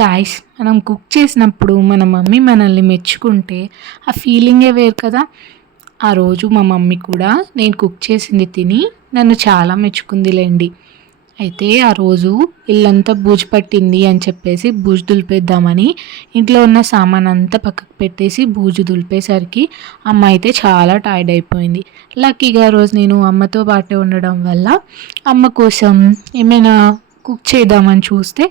Guys, మనం cook చేసినప్పుడు మన మమ్మీ మనల్ని మెచ్చుకుంటే ఆ ఫీలింగే వేరు కదా. ఆ రోజు మా మమ్మీ కూడా నేను కుక్ చేసింది తిని నన్ను చాలా మెచ్చుకుందిలేండి. అయితే ఆ రోజు ఇల్లంతా బూజు పట్టింది అని చెప్పేసి బూజు దులిపేద్దామని ఇంట్లో ఉన్న సామాన్ అంతా పక్కకు పెట్టేసి బూజు దులిపేసరికి అమ్మ అయితే చాలా టైర్డ్ అయిపోయింది. లక్కీగా రోజు నేను అమ్మతో పాటే ఉండడం వల్ల అమ్మ కోసం ఏమైనా కుక్ చేద్దామని చూస్తే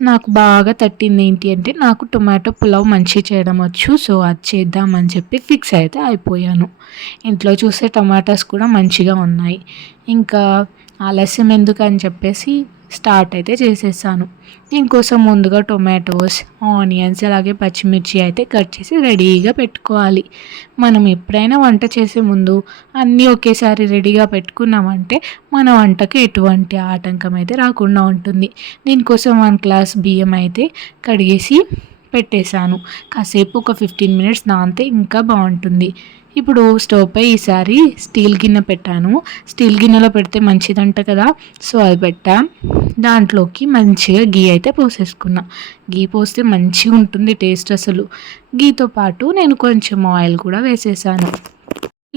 నాకు బాగా తట్టింది ఏంటి అంటే నాకు టొమాటో పులావ్ మంచిగా చేయడం వచ్చు. సో అది చేద్దామని చెప్పి ఫిక్స్ అయితే అయిపోయాను. ఇంట్లో చూస్తే టొమాటోస్ కూడా మంచిగా ఉన్నాయి. ఇంకా ఆలస్యం ఎందుకు అని చెప్పేసి స్టార్ట్ అయితే చేసేసాను. దీనికోసం ముందుగా టొమాటోస్, ఆనియన్స్ అలాగే పచ్చిమిర్చి అయితే కట్ చేసి రెడీగా పెట్టుకోవాలి. మనం ఎప్పుడైనా వంట చేసే ముందు అన్నీ ఒకేసారి రెడీగా పెట్టుకున్నామంటే మన వంటకి ఎటువంటి ఆటంకం అయితే రాకుండా ఉంటుంది. దీనికోసం 1 గ్లాస్ బియ్యం అయితే కడిగేసి పెట్టేశాను. కాసేపు ఒక 15 మినిట్స్ నానితే ఇంకా బాగుంటుంది. ఇప్పుడు స్టవ్ పై ఈసారి స్టీల్ గిన్నె పెట్టాను. స్టీల్ గిన్నెలో పెడితే మంచిదంట కదా, సో అది పెట్టా. దాంట్లోకి మంచిగా గీ అయితే పోసేసుకున్నా. గీ పోస్తే మంచిగా ఉంటుంది టేస్ట్ అసలు. గీతో పాటు నేను కొంచెం ఆయిల్ కూడా వేసేసాను.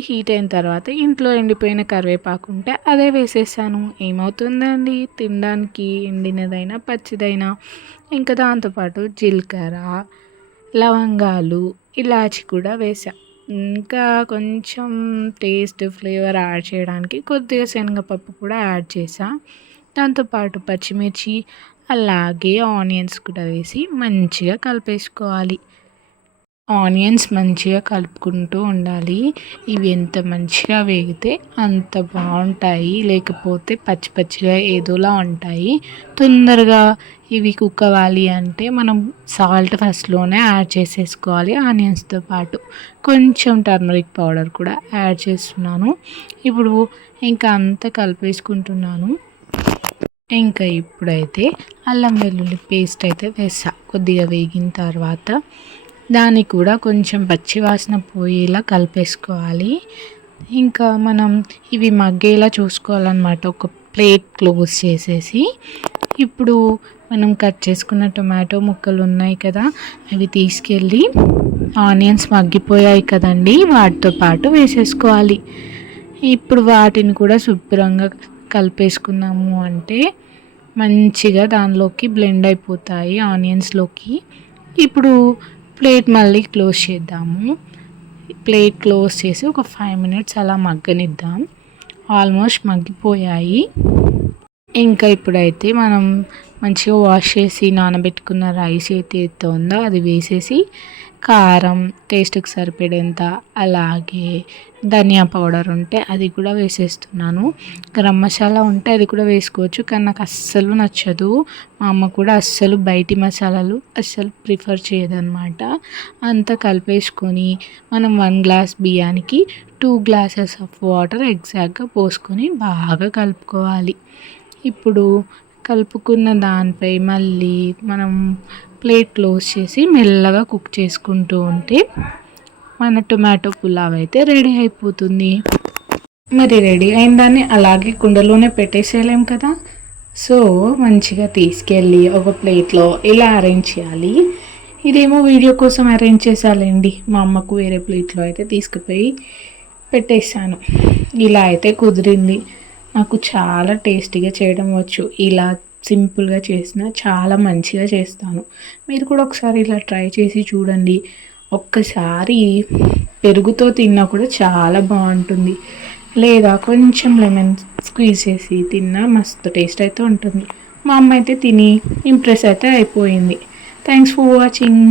హీట్ అయిన తర్వాత ఇంట్లో ఎండిపోయిన కరివేపాకు ఉంటే అదే వేసేసాను. ఏమవుతుందండి, తినడానికి ఎండినదైనా పచ్చిదైనా. ఇంకా దాంతోపాటు జీలకర్ర, లవంగాలు, ఇలాచి కూడా వేసా. ఇంకా కొంచెం టేస్ట్ ఫ్లేవర్ యాడ్ చేయడానికి కొద్దిగా శనగపప్పు కూడా యాడ్ చేసా. దాంతోపాటు పచ్చిమిర్చి అలాగే ఆనియన్స్ కూడా వేసి మంచిగా కలిపేసుకోవాలి. ఆనియన్స్ మంచిగా కలుపుకుంటూ ఉండాలి. ఇవి ఎంత మంచిగా వేగితే అంత బాగుంటాయి, లేకపోతే పచ్చి పచ్చిగా ఏదోలా ఉంటాయి. తొందరగా ఇవి కుక్ అవ్వాలి అంటే మనం సాల్ట్ ఫస్ట్లోనే యాడ్ చేసేసుకోవాలి. ఆనియన్స్తో పాటు కొంచెం టర్మరిక్ పౌడర్ కూడా యాడ్ చేస్తున్నాను. ఇప్పుడు ఇంకా అంతా కలిపేసుకుంటున్నాను. ఇంకా ఇప్పుడైతే అల్లం వెల్లుల్లి పేస్ట్ అయితే వేసా. కొద్దిగా వేగిన తర్వాత దాన్ని కూడా కొంచెం పచ్చివాసన పోయేలా కలిపేసుకోవాలి. ఇంకా మనం ఇవి మగ్గేలా చూసుకోవాలన్నమాట. ఒక ప్లేట్ క్లోజ్ చేసేసి ఇప్పుడు మనం కట్ చేసుకున్న టొమాటో ముక్కలు ఉన్నాయి కదా, అవి తీసుకెళ్ళి ఆనియన్స్ మగ్గిపోయాయి కదండి, వాటితో పాటు వేసేసుకోవాలి. ఇప్పుడు వాటిని కూడా శుభ్రంగా కలిపేసుకున్నాము అంటే మంచిగా దానిలోకి బ్లెండ్ అయిపోతాయి ఆనియన్స్లోకి. ఇప్పుడు ప్లేట్ మళ్ళీ క్లోజ్ చేద్దాము. ప్లేట్ క్లోజ్ చేసి ఒక 5 మినిట్స్ అలా మగ్గనిద్దాం. ఆల్మోస్ట్ మగ్గిపోయాయి. ఇంకా ఇప్పుడైతే మనం మంచిగా వాష్ చేసి నానబెట్టుకున్న రైస్ అయితే ఉందో అది వేసేసి కారం టేస్ట్కి సరిపడేంత, అలాగే ధనియా పౌడర్ ఉంటే అది కూడా వేసేస్తున్నాను. గరం మసాలా ఉంటే అది కూడా వేసుకోవచ్చు, కానీ నాకు అస్సలు నచ్చదు. మా అమ్మ కూడా అస్సలు బయటి మసాలాలు అస్సలు ప్రిఫర్ చేయదన్నమాట. అంతా కలిపేసుకొని మనం 1 గ్లాస్ బియ్యానికి 2 గ్లాసెస్ ఆఫ్ వాటర్ ఎగ్జాక్ట్గా పోసుకొని బాగా కలుపుకోవాలి. ఇప్పుడు కలుపుకున్న దానిపై మళ్ళీ మనం ప్లేట్ క్లోజ్ చేసి మెల్లగా కుక్ చేసుకుంటూ ఉంటే మన టొమాటో పులావ్ అయితే రెడీ అయిపోతుంది. మరి రెడీ అయిన దాన్ని అలాగే కుండలోనే పెట్టేసేయలేం కదా, సో మంచిగా తీసుకెళ్ళి ఒక ప్లేట్లో ఇలా అరేంజ్ చేయాలి. ఇదేమో వీడియో కోసం అరేంజ్ చేసాలండి. మా అమ్మకు వేరే ప్లేట్లో అయితే తీసుకుపోయి పెట్టేశాను. ఇలా అయితే కుదిరింది. నాకు చాలా టేస్టీగా చేయడం వచ్చు. ఇలా సింపుల్గా చేసిన చాలా మంచిగా చేస్తాను. మీరు కూడా ఒకసారి ఇలా ట్రై చేసి చూడండి. ఒక్కసారి పెరుగుతో తిన్నా కూడా చాలా బాగుంటుంది, లేదా కొంచెం లెమన్ స్క్వీజ్ చేసి తిన్నా మస్తు టేస్ట్ అయితే ఉంటుంది. మా అమ్మ అయితే తిని ఇంప్రెస్ అయితే అయిపోయింది. Thanks for watching.